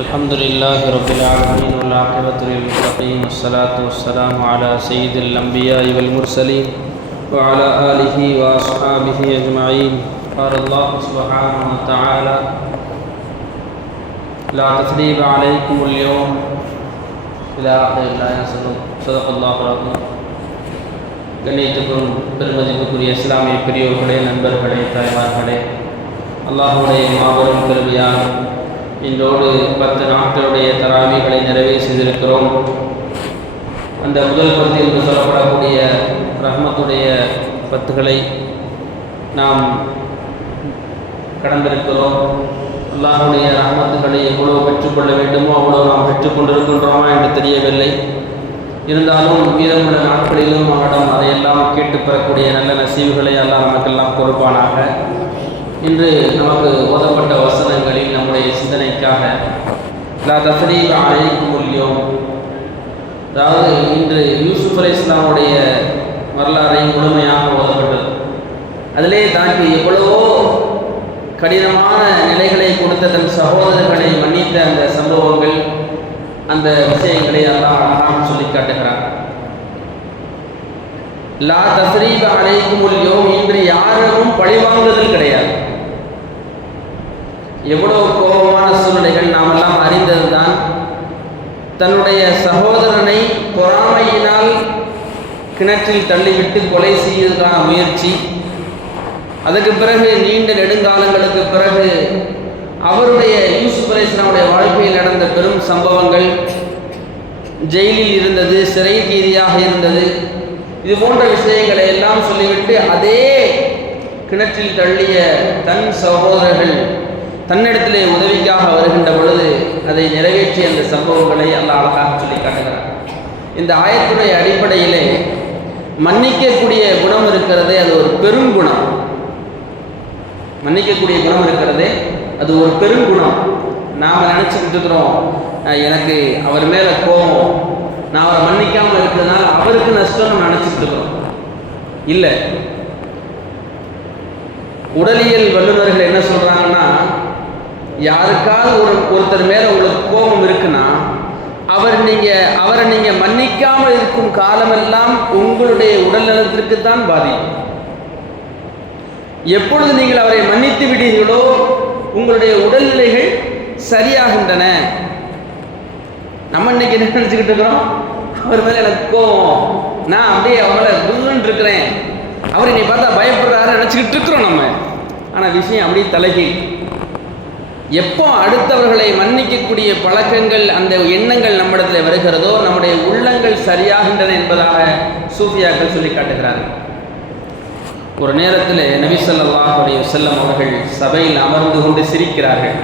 الحمد لله رب العالمين والعاقبة للمتقين والصلاة والسلام على سيد الأنبياء والمرسلين وعلى آله وأصحابه أجمعين. قال الله سبحانه وتعالى: لا تثريب عليكم اليوم إلى آخر الآية. صدق الله العظيم. கண்ணியத்துக்கும் பெருமதிப்புக்குரிய இஸ்லாமிய பெரியோர்களே, நண்பர்களே, தாய்மார்களே, அல்லாஹுடைய மாபெரும் கருவியால் இன்றோடு 10 நாட்களுடைய தராவிகளை நிறைவே செய்திருக்கிறோம். அந்த முதல் 10 என்று சொல்லப்படக்கூடிய ரஹ்மத்துடைய 10களை நாம் கடந்திருக்கிறோம். அல்லாஹுடைய ரஹ்மத்துகளை எவ்வளோ பெற்றுக்கொள்ள வேண்டுமோ அவ்வளோ நாம் பெற்றுக்கொண்டிருக்கின்றோமா என்று தெரியவில்லை. இருந்தாலும் மீதமுள்ள நாட்களிலும் அவரிடம் அதையெல்லாம் கேட்டு பெறக்கூடிய நல்ல நசீவுகளை எல்லாம் நமக்கெல்லாம் பொறுப்பானாக. இன்று நமக்கு ஓதப்பட்ட வசனங்களில் நம்முடைய சிந்தனைக்காக லா தஸ்ரீப அலைக்கும் அல்யௌம், அதாவது இன்று யூசுப் அலைஹிஸ்ஸலாமுடைய வரலாறை முழுமையாக ஓதப்பட்டது. அதிலே தாக்கி எவ்வளவோ கடினமான நிலைகளை கொடுத்த தன் சகோதரர்களை மன்னித்த அந்த சம்பவங்கள், அந்த விஷயங்களை அல்லாஹ் சொல்லி காட்டுகிறார். லா தஸ்ரீப அலைக்கும் அல்யௌம், இன்று யாரும் பழிவாங்குதல் கிடையாது. எவ்வளவு கோபமான சூழ்நிலைகள் நாமெல்லாம் அறிந்ததுதான். தன்னுடைய சகோதரனை பொறாமையினால் கிணற்றில் தள்ளிவிட்டு கொலை செய்வதற்கான முயற்சி, அதுக்கு பிறகு நீண்ட நெடுங்காலங்களுக்கு பிறகு அவருடைய யூசுப் அலைஹிஸ்ஸலாமுடைய வாழ்க்கையில் நடந்த பெரும் சம்பவங்கள், ஜெயிலில் இருந்தது, சிறை கைதியாக இருந்தது, இது போன்ற விஷயங்களை எல்லாம் சொல்லிவிட்டு அதே கிணற்றில் தள்ளிய தன் சகோதரர்கள் தன்னிடத்திலே உதவிக்காக வருகின்ற பொழுது அதை நிறைவேற்றிய அந்த சம்பவங்களை அல்லாஹ் அழகாக சொல்லி காட்டுகிறார். இந்த ஆயத்துடைய அடிப்படையிலே மன்னிக்கக்கூடிய குணம் இருக்கிறதே, அது ஒரு பெருங்குணம். மன்னிக்கக்கூடிய குணம் இருக்கிறதே, அது ஒரு பெருங்குணம். நாம் நினச்சிக்கிட்டு இருக்கிறோம், எனக்கு அவர் மேலே கோபம், நான் அவரை மன்னிக்காமல் இருக்கிறதுனால அவருக்கு நஷ்டம் நினச்சிக்கிட்டு இருக்கிறோம். இல்லை, உடலியல் வல்லுநர்கள் என்ன சொல்கிறாங்கன்னா, யாருக்காவது ஒருத்தர் மேலே உங்களுக்கு கோபம் இருக்குன்னா அவரை நீங்கள் மன்னிக்காமல் இருக்கும் காலமெல்லாம் உங்களுடைய உடல் நலத்திற்கு தான் பாதிக்கும். எப்பொழுது நீங்கள் அவரை மன்னித்து விடுவீர்களோ உங்களுடைய உடல்நிலைகள் சரியாகின்றன. நம்ம இன்னைக்கு என்ன நினச்சிக்கிட்டு இருக்கிறோம், அவர் மேலே எனக்கு கோபம், நான் அப்படியே அவங்கள குருன்னு இருக்கிறேன், அவர் என்னை பார்த்தா பயப்படுறாரு நினச்சிக்கிட்டு இருக்கிறோம் நம்ம. ஆனால் விஷயம் அப்படியே தலைகீழ். எப்போ அடுத்தவர்களை மன்னிக்கக்கூடிய பழக்கங்கள், அந்த எண்ணங்கள் நம்மிடத்தில் வருகிறதோ நம்முடைய உள்ளங்கள் சரியாகின்றன என்பதாக சூஃபியாக்கள் சொல்லி காட்டுகிறார்கள். ஒரு நேரத்தில் நபி ஸல்லல்லாஹு அலைஹி வஸல்லம் அவர்கள் சபையில் அமர்ந்து கொண்டு சிரிக்கிறார்கள்.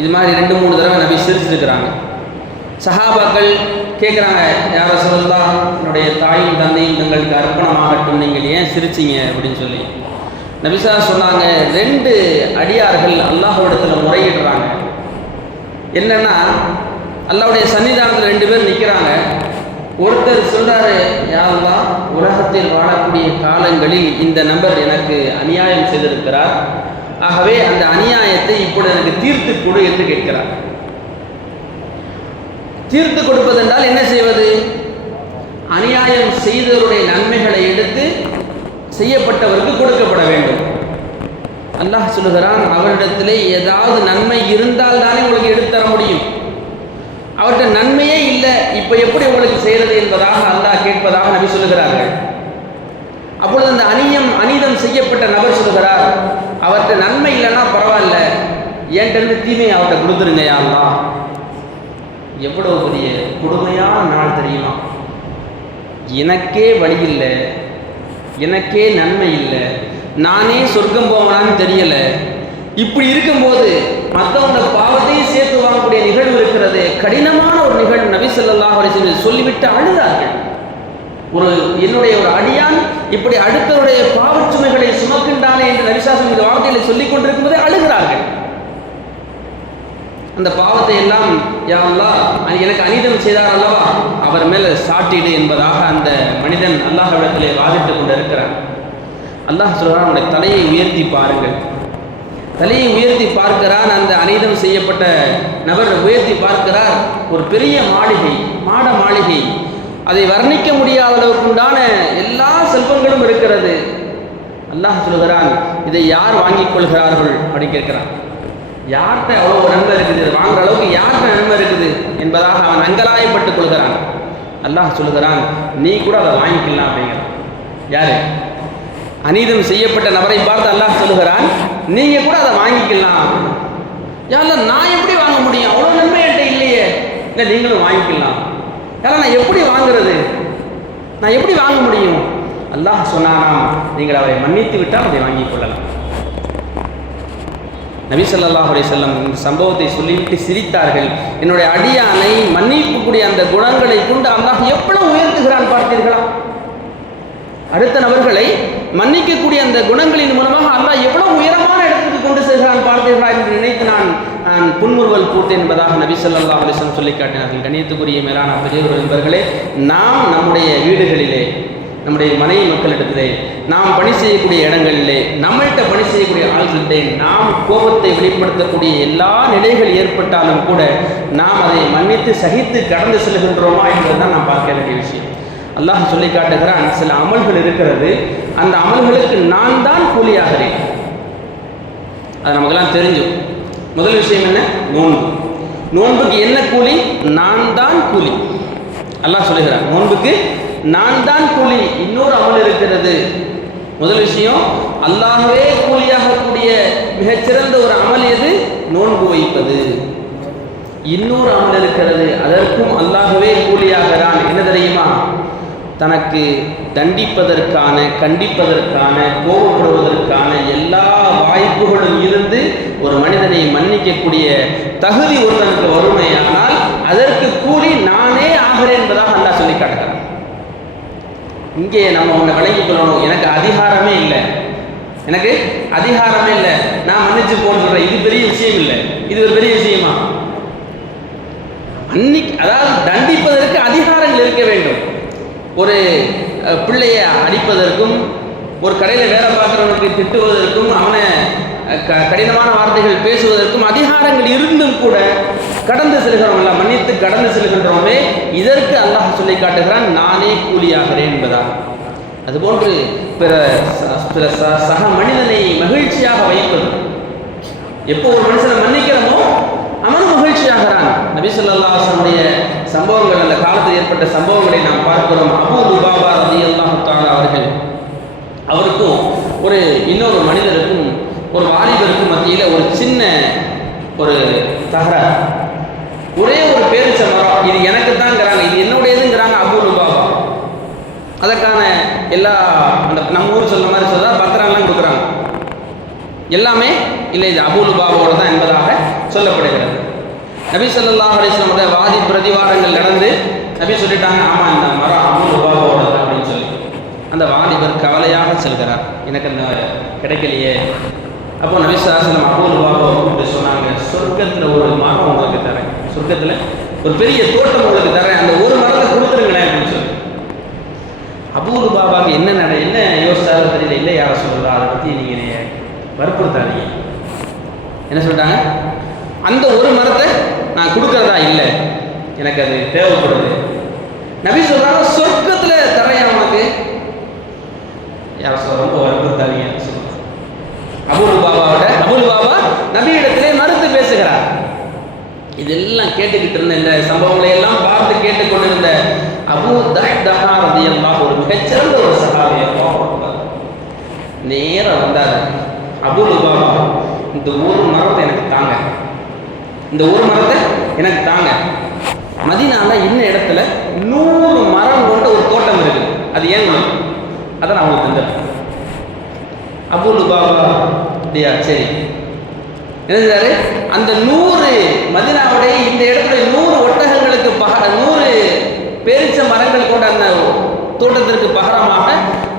இது மாதிரி 2-3 தடவை நபி சிரிச்சிருக்கிறாங்க. சஹாபாக்கள் கேட்குறாங்க, யா ரசூலல்லாஹ், என்னுடைய தாயும் தந்தையும் தங்களுக்கு அர்ப்பணமாகட்டும், நீங்கள் ஏன் சிரிச்சிங்க அப்படின்னு சொல்லி. நபிசா சொன்னாங்க, 2 அடியார்கள் அல்லாஹ்விடத்தில் முறையிடுறாங்க. என்னன்னா, அல்லாஹ்வுடைய சன்னிதானத்தில் 2 பேர் நிற்கிறாங்க. ஒருத்தர் சொல்கிறாரு, யா அல்லாஹ், உலகத்தில் வாழக்கூடிய காலங்களில் இந்த நபர் எனக்கு அநியாயம் செய்திருக்கிறார், ஆகவே அந்த அநியாயத்தை இப்பொழுது எனக்கு தீர்த்து கொடு என்று கேட்கிறார். தீர்த்து கொடுப்பதென்றால் என்ன செய்வது? அநியாயம் செய்தவருடைய நன்மைகளை எடுத்து செய்யப்பட்டவருக்கு கொடுக்கப்பட வேண்டும். அல்லாஹ் சொல்லுகிறான், அவரிடத்திலே ஏதாவது நன்மை இருந்தால் தானே உங்களுக்கு எடுத்துத்தர முடியும். அவர்கிட்ட நன்மையே இல்லை, இப்போ எப்படி உங்களுக்கு செய்கிறது என்பதாக அல்லாஹ் கேட்பதாக நபி சொல்லுகிறார்கள். அப்பொழுது அந்த அநீதம் செய்யப்பட்ட நபர் சொல்லுகிறார், அவர்கிட்ட நன்மை இல்லைன்னா பரவாயில்ல, ஏன்ட்டு தீமையை அவர்கிட்ட கொடுத்துருங்க யா அல்லாஹ். எவ்வளவு பெரிய கொடுமையான நாள் தெரியுமா? எனக்கே வழி இல்லை, எனக்கே நன்மை இல்லை, நானே சொர்க்கம் போவானான்னு தெரியலை. இப்படி இருக்கும்போது மற்றவங்க பாவத்தையும் சேர்த்து வாங்கக்கூடிய நிகழ்வு இருக்கிறது. கடினமான ஒரு நிகழ்வு. நபி ஸல்லல்லாஹு அலைஹி வஸல்லம் சொல்லிவிட்டு அழுதார்கள். என்னுடைய ஒரு அடியான் இப்படி அடுத்தவருடைய பாவச்சுமைகளை சுமக்கின்றானே என்று நபிசாசம் இந்த வார்த்தைகளை சொல்லிக் கொண்டிருக்கும் போதே அழுகிறார்கள். அந்த பாவத்தை எல்லாம் யா அல்லாஹ், எனக்கு அநீதம் செய்தார் அல்லவா, அவர் மேலே சாட்டிடு என்பதாக அந்த மனிதன் அல்லாஹ்விடத்திலே வாதிட்டு கொண்டு இருக்கிறார். அல்லாஹ் சொல்கிறான், அவனுடைய தலையை உயர்த்தி பாருங்கள், தலையை உயர்த்தி பார்க்கிறான். அந்த அநீதம் செய்யப்பட்ட நபர் உயர்த்தி பார்க்கிறார். ஒரு பெரிய மாளிகை, மாட மாளிகை, அதை வர்ணிக்க முடியாத அளவுக்கு உண்டான எல்லா செல்வங்களும் இருக்கிறது. அல்லாஹ் சொல்கிறான், இதை யார் வாங்கிக் கொள்கிறார்கள் அப்படின்னு கேட்கிறான். யார்கிட்ட அவ்வளோ நன்மை இருக்குது, வாங்குற அளவுக்கு யார்கிட்ட நன்மை இருக்குது என்பதாக அவன் அங்கலாயப்பட்டுக் கொள்கிறான். அல்லாஹ் சொல்கிறான், நீ கூட அதை வாங்கிக்கலாம் அப்படிங்கிறான். யாரு? அநீதம் செய்யப்பட்ட நபரை பார்த்து அல்லாஹ் சொல்லுகிறான், நீங்க கூட அதை வாங்கிக்கலாம். யாரெல்லாம் நான் எப்படி வாங்க முடியும், அவ்வளோ நன்மை என்கிட்ட இல்லையே. இல்லை, நீங்களும் வாங்கிக்கலாம். யாரெல்லாம் நான் எப்படி வாங்குறது, நான் எப்படி வாங்க முடியும்? அல்லாஹ் சொன்னானாம், நீங்கள் அவரை மன்னித்து விட்டால் அதை வாங்கிக் கொள்ளலாம். நபி ஸல்லல்லாஹு அலைஹி வஸல்லம் இந்த சம்பவத்தை சொல்லிவிட்டு சிரித்தார்கள். என்னுடைய அடியானை மன்னிக்கக்கூடிய அந்த குணங்களை கொண்டு அல்லாஹ் எவ்வளவு உயர்த்துகிறான் பார்த்தீர்களா? அடுத்த நபர்களை மன்னிக்கக்கூடிய அந்த குணங்களின் மூலமாக அல்லாஹ் எவ்வளவு உயரமான இடத்துக்கு கொண்டு செல்கிறான் பார்த்தீர்களா என்று நினைத்து நான் புன்முறுவல் பூத்தேன் என்பதாக நபி ஸல்லல்லாஹு அலைஹி வஸல்லம் சொல்லி காட்டினார்கள். கண்ணியத்துக்குரிய மேலான பெரியவர்கள் நண்பர்களே, நாம் நம்முடைய வீடுகளிலே, நம்முடைய மனைவி மக்களிடத்திலே, நாம் பணி செய்யக்கூடிய இடங்களிலே, நம்மள்கிட்ட பணி செய்யக்கூடிய ஆள்களிலே நாம் கோபத்தை வெளிப்படுத்தக்கூடிய எல்லா நிலைகள் ஏற்பட்டாலும் கூட நாம் அதை மன்னித்து சகித்து கடந்து செல்கின்றோமா என்பதுதான் நாம் பார்க்க வேண்டிய விஷயம். அல்லாஹ் சொல்லி காட்டுகிறான், சில அமல்கள் இருக்கிறது, அந்த அமல்களுக்கு நான் தான் கூலியாகிறேன். அது நமக்கெல்லாம் தெரிஞ்சும். முதல் விஷயம் என்ன? நோன்பு. நோன்புக்கு என்ன கூலி? நான் தான் கூலி. அல்லாஹ் சொல்லுகிறான், நோன்புக்கு நான் தான் கூலி. இன்னொரு அமல் இருக்கிறது. முதல் விஷயம், அல்லாஹ்வே கூலியாகக்கூடிய மிகச்சிறந்த ஒரு அமல் எது? நோன்பு வைப்பது. இன்னொரு அமல் இருக்கிறது, அதற்கும் அல்லாஹ்வே கூலியாகிறான். என்ன தெரியுமா? தனக்கு தண்டிப்பதற்கான, கண்டிப்பதற்கான, கோபப்படுவதற்கான எல்லா வாய்ப்புகளும் இருந்து ஒரு மனிதனை மன்னிக்கக்கூடிய தகுதி ஒருவனுக்கு வறுமையானால் அதற்கு கூலி நானே ஆகிறேன் என்பதாக அல்லாஹ் சொல்லி காட்டுகிறான். இங்கே நம்ம ஒன்று விளங்கிக் கொள்ளணும், எனக்கு அதிகாரமே இல்லை, எனக்கு அதிகாரமே இல்லை, நான் மன்னிச்சு போன்னு சொல்கிறேன், இது பெரிய விஷயம் இல்லை. இது ஒரு பெரிய விஷயமா? அதாவது தண்டிப்பதற்கு அதிகாரங்கள் இருக்க வேண்டும். ஒரு பிள்ளையை அடிப்பதற்கும், ஒரு கடையில் வேலை பார்க்குறவனுக்கு திட்டுவதற்கும், அவனை கடினமான வார்த்தைகள் பேசுவதற்கும் அதிகாரங்கள் இருந்தும் கூட கடந்து செல்கிறோம்ல, மன்னித்து கடந்து செல்கின்றோமே, இதற்கு அல்லாஹ் சொல்லி காட்டுகிறான், நானே கூலியாகிறேன் என்பதாக. அதுபோன்று பிற சக மனிதனை மகிழ்ச்சியாக வைப்பது. எப்போ ஒரு மனுஷனை மன்னிக்கிறோமோ அவனும் மகிழ்ச்சியாகிறான். நபி ஸல்லல்லாஹு அலைஹி வஸல்லம் சம்பவங்கள், அந்த காலத்தில் ஏற்பட்ட சம்பவங்களை நாம் பார்க்கிறோம். அபூ லுபாபா ரலியல்லாஹு தஆலா அவர்கள், அவருக்கும் ஒரு இன்னொரு மனிதருக்கும், ஒரு வாலிபருக்கும் மத்தியில் ஒரு சின்ன ஒரு தகராறு. ஒரே ஒரு பேரிச்ச மரம், இது எனக்கு தான்ங்கிறாங்க, இது என்னுடையதுங்கிறாங்க அபூ லுபாபா. அதற்கான எல்லா அந்த நம்ம ஊர் சொல்ல மாதிரி சொல்ல பத்திரம்லாம் கொடுக்குறாங்க. எல்லாமே இல்லை, இது அபூ லுபாபாவோட தான் என்பதாக சொல்லப்படுகிறது. நபி ஸல்லல்லாஹு அலைஹி வஸல்லம் வாதி பிரதிவாதங்கள் நடந்து நபி சொல்லிட்டாங்க, ஆமாம் இந்த மரம் அபூ லுபாபாவோட அப்படின்னு சொல்லி. அந்த வாலிபர் கவலையாக செல்கிறார், எனக்கு அந்த கிடைக்கலையே. அப்போ நபி ஸல்லல்லாஹு அலைஹி வஸல்லம் அபூ லுபாபாவை கூப்பிட்டு சொன்னாங்க, சொர்க்கத்தில் ஒரு மரம் உங்களுக்கு தரேன், சொர்க்கத்தில் ஒரு பெரிய தோட்டம் உங்களுக்கு தரேன், அந்த ஒரு மரத்தை கொடுத்துருங்களேன் அப்படின்னு சொல்லி. அபூ லுபாபாவுக்கு என்ன யோசிச்சாலும் தெரியல. இல்லை யாரை சொல்கிறா, அதை பற்றி நீங்கள் வற்புறுத்தாதீங்க. என்ன சொல்லிட்டாங்க? அந்த ஒரு மரத்தை நான் கொடுக்கறதா இல்லை, எனக்கு அது தேவைப்படுது. நபி சொல்றாங்க, சொர்க்கத்தில் தரையா உனக்கு. யார சொல்ற, ரொம்ப வற்புறுத்தாதீங்க சொல்றாங்க. அபூ லுபாபா நபியிடத்திலே மறுத்து பேசுகிறார். இதெல்லாம் கேட்டுக்கிட்டு இருந்த, இந்த சம்பவங்களை எல்லாம் பார்த்து கேட்டுக்கொண்டிருந்த அபூ தஹ்தஹா ரலியல்லாஹு ஒரு மிகச்சிறந்த ஒரு சஹாபியை நேராக வந்தார். அபூ லுபாபா, இந்த ஒரு மரத்தை எனக்கு தாங்க, இந்த ஒரு மரத்தை எனக்கு தாங்க. மதீனாவில் இன்ன இடத்துல 100 மரம் கொண்ட ஒரு தோட்டம் இருக்குது, அது ஏன் அதை நான் உங்களுக்கு தந்துடுறேன். அபூ லுபாபா அப்படியா, சரி. என்ன செய்றாரு? அந்த 100 மதீனாவுடைய இந்த இடத்துல 100 ஒட்டகங்களுக்கு 100 பேரிச்ச மரங்கள் கொண்ட அந்த தோட்டத்திற்கு பகரமாக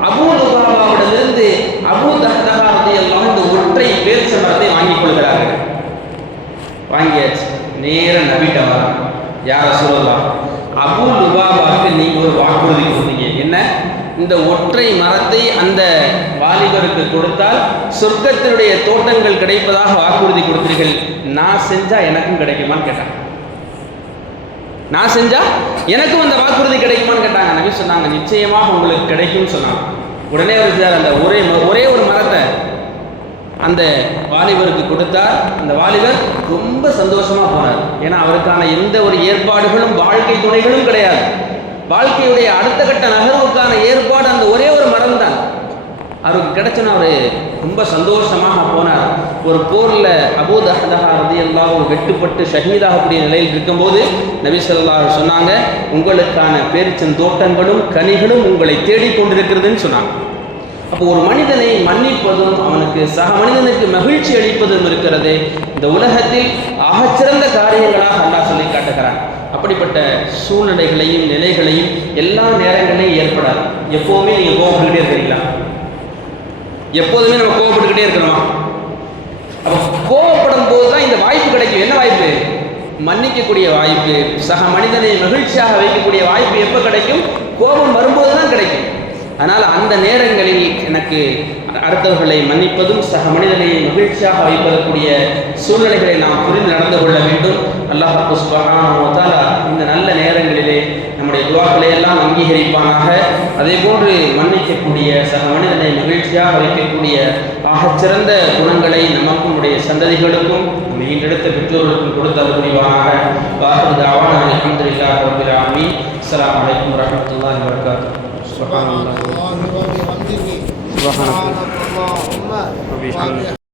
அபூ லுபாபாவிடமிருந்து அபூ தஹ்தஹா ரலியல்லாஹு இந்த ஒற்றை பேரிச்ச மரத்தை வாங்கிக் கொள்கிறார்கள். வாங்கியாச்சு. நேர நபிட்ட வராங்க, யார சொல்லலாம், அபூ லுபாபாவுக்கு நீங்க ஒரு வாக்குறுதி கொடுத்தீங்க. என்ன? இந்த ஒற்றை மரத்தை அந்த வாலிபருக்கு கொடுத்தால் சொர்க்கத்தினுடைய தோட்டங்கள் கிடைப்பதாக வாக்குறுதி கொடுத்தீர்கள், நான் செஞ்சா எனக்கும் கிடைக்குமான்னு கேட்டாங்க. நான் செஞ்சா எனக்கும் அந்த வாக்குறுதி கிடைக்குமான்னு கேட்டாங்க. நபி சொன்னாங்க, நிச்சயமாக உங்களுக்கு கிடைக்கும்னு சொன்னாங்க. உடனே அவர் அந்த ஒரே ஒரு மரத்தை அந்த வாலிபருக்கு கொடுத்தார். அந்த வாலிபர் ரொம்ப சந்தோஷமா போனார். ஏன்னா அவருக்கான எந்த ஒரு ஏற்பாடுகளும் வாழ்க்கை துணைகளும் கிடையாது. வாழ்க்கையுடைய அடுத்த கட்ட நகர்வுக்கான ஏற்பாடு அந்த ஒரே ஒரு மரம் தான். அவருக்கு கிடைச்சோன்னு அவர் ரொம்ப சந்தோஷமாக போனார். ஒரு போரில் அபூ தஹ்தஹா ரலியல்லாஹு வெட்டுப்பட்டு ஷஹீதாகக்கூடிய நிலையில் இருக்கும்போது நபி ஸல்லல்லாஹு அலைஹி வஸல்லம் சொன்னாங்க, உங்களுக்கான பேரிச்சந்தோட்டங்களும் கனிகளும் உங்களை தேடிக்கொண்டிருக்கிறதுன்னு சொன்னாங்க. அப்போ ஒரு மனிதனை மன்னிப்பதும் அவனுக்கு சக மனிதனுக்கு மகிழ்ச்சி அளிப்பதும் இருக்கிறது இந்த உலகத்தில் ஆகச்சிறந்த காரியங்களாக அல்லாஹ் சொல்லி காட்டுகிறான். அப்படிப்பட்ட சூழ்நிலைகளையும் நிலைகளையும் எல்லா நேரங்களையும் ஏற்படாது. எப்போவுமே நீங்கள் கோவப்பட்டுக்கிட்டே இருக்கிறீங்களா? எப்போதுமே நம்ம கோவப்பட்டுக்கிட்டே இருக்கணுமா? அப்போ கோவப்படும் போது தான் இந்த வாய்ப்பு கிடைக்கும். என்ன வாய்ப்பு? மன்னிக்கக்கூடிய வாய்ப்பு, சக மனிதனை மகிழ்ச்சியாக வைக்கக்கூடிய வாய்ப்பு எப்போ கிடைக்கும்? கோபம் வரும்போது தான் கிடைக்கும். அதனால் அந்த நேரங்களில் எனக்கு அடுத்தவர்களை மன்னிப்பதும் சக மனிதனை மகிழ்ச்சியாக வைப்பதற்குரிய சூழ்நிலைகளை நாம் புரிந்து நடந்து கொள்ள வேண்டும். அல்லாஹ் சுப்ஹானஹு வ தஆலா இந்த நல்ல நேரங்களிலே நம்முடைய துஆக்களை எல்லாம் அங்கீகரிப்பானாக. அதே போன்று மன்னிக்கக்கூடிய சக மனிதனை மகிழ்ச்சியாக வைக்கக்கூடிய ஆகச்சிறந்த குணங்களை நமக்கும் நம்முடைய சந்ததிகளுக்கும் நம்ம ஈண்டெடுத்த பெற்றோர்களுக்கும் கொடுத்து அருள் புரிவானாக. வாஹிரு தஅவானா அல்ஹம்துலில்லாஹி ரப்பில் ஆலமீன். அஸ்ஸலாமு அலைக்கும் வரஹ்மத்துல்லாஹி வபரகாத்துஹு. سبحان الله وبحمده